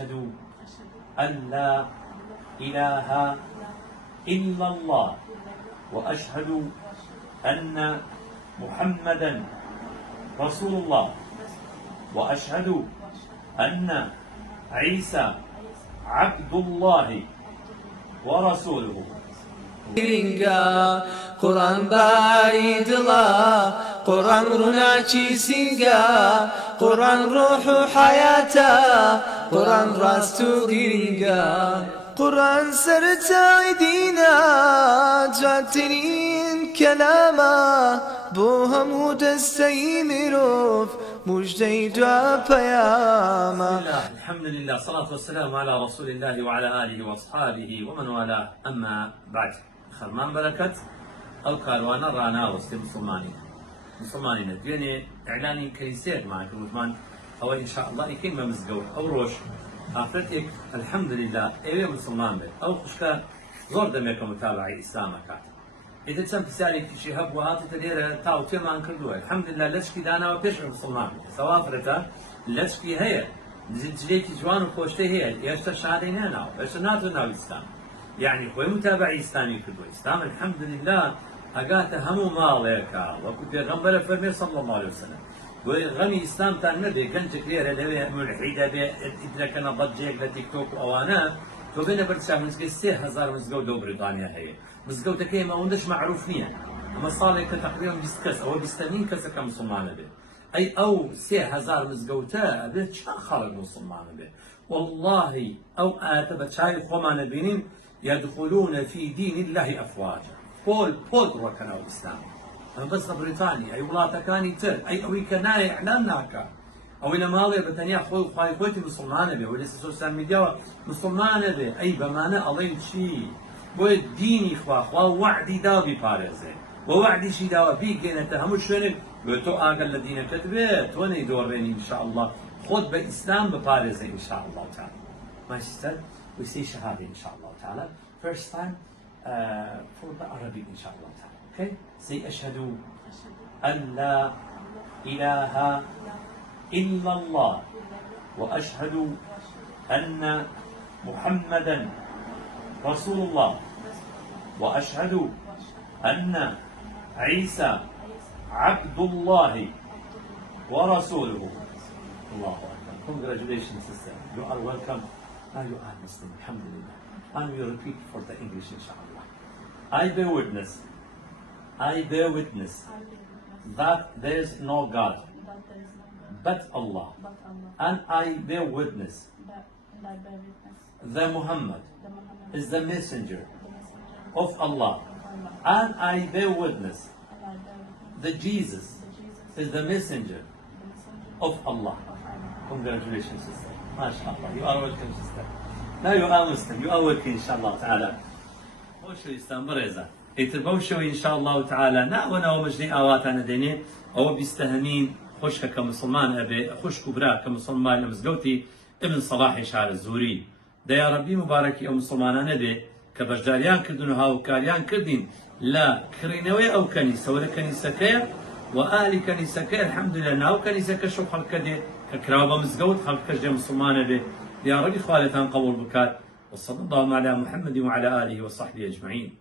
أشهد أن لا إله إلا الله وأشهد أن محمدا رسول الله وأشهد أن عيسى عبد الله ورسوله. قرآن باری دڵە، قرآن ڕووناچی سینگە، قرآن ڕۆح و حەیاتە، قرآن ڕاست و گرنگە، قرآن سەرەتای دینە، جوانترین کەلامە بۆ هەموو دەستەی مرۆڤ، موژدەی دوا پەیامە. الحمد لله الصلاة والسلام على رسول الله وعلى آله وأصحابه ومن والاه. أما بعد، خرمان بركة أو كاروانا رانا وسط مسلمانين دوێنێ إعلاني كنيسيك معك وثمان أو إن شاء الله يكون مزقور أو روش آفرتك الحمد لله أيوة مسلمان بي أو خشكا زور دميك متابعي إسلامك. إذا تم تسالي شي هب وهاتي تدير تاو تيما انكردوها الحمد لله لشكي دانا وبيش مسلمان سوافرتا لشكي هي جليتي جوان وخوشتي هي يشتر شهادين هنا يشتر ناتو ناو الإسلام، يعني خوي متابعي إسلامي كردو إسلام الحمد لله أقاته همو ماليكا وكنت غنبرة فرمي صلى الله عليه وسلم غني إسلام تان نبي كنت كليرة لبي ملحيدة بي إدركنا ضجيك لتيك توك وأوانا تو بينا برسا مزقو 3000 مزقو دو بريطانيا هي مزقو تكي ما عندش معروف نية أما صالح تقريبا 20 كاس أو 80 كاس كمسلمان به أي أو 3000 مزقو تا به شان خالق مسلمان به والله أو آتبت شايف وما نبينين يدخلون في دين الله أفواجا بول ركنا الإسلام أما بس بريطانيا أي ولاتا كاني تر أي أوي كناي إعلان ناكا أو إن مالي بتنيا خويتي مسلمانة به ولا سوسيال ميديا مسلمانة به أي بمعنى الله شيء بو ديني خوا وعدي دا ببارزه ووعدي شي دا بيجينا تهمو شنو بتو أقل الذين كتبه توني دورين إن شاء الله خد بإسلام ببارزه إن شاء الله تعالى. My sister, we say shahada إن شاء الله تعالى. First time for the Arabic إن شاء الله تعالى. Okay? Say أشهد أن لا إله إلا الله وأشهد أن محمدا رسول الله وأشهد أن عيسى عبد الله ورسوله. الله أكبر. Congratulations sister. You are welcome. Now you are Muslim. Alhamdulillah. And we repeat for the English inshallah. I bear witness that there is no God but Allah, and I bear witness that Muhammad is the messenger of Allah, and I bear witness that Jesus is the messenger of Allah. Congratulations sister. MashaAllah. You are welcome sister. Now you are Muslim. You are working inshallah ta'ala. بوشو يستمرزا يتبوشو إن شاء الله تعالى ناونا ومجدي آواتنا ديني أو بيستهمين خوشك كمسلمان أبي خوش كبرى كمسلمان لمزقوتي ابن صلاح شعر الزوري دا يا ربي مباركي أو مسلمان نبي كبجداريان كردن وكاريان كردين لا كرينوي أو كنيسة ولا كنيسة كير وآل كنيسة كير الحمد لله ناو كنيسة كشوف خلق كده ككرابة مزقوت خلق كجي مسلمان نبي يا ربي خوالتان قبول بكات وصلى الله على محمد وعلى آله وصحبه أجمعين.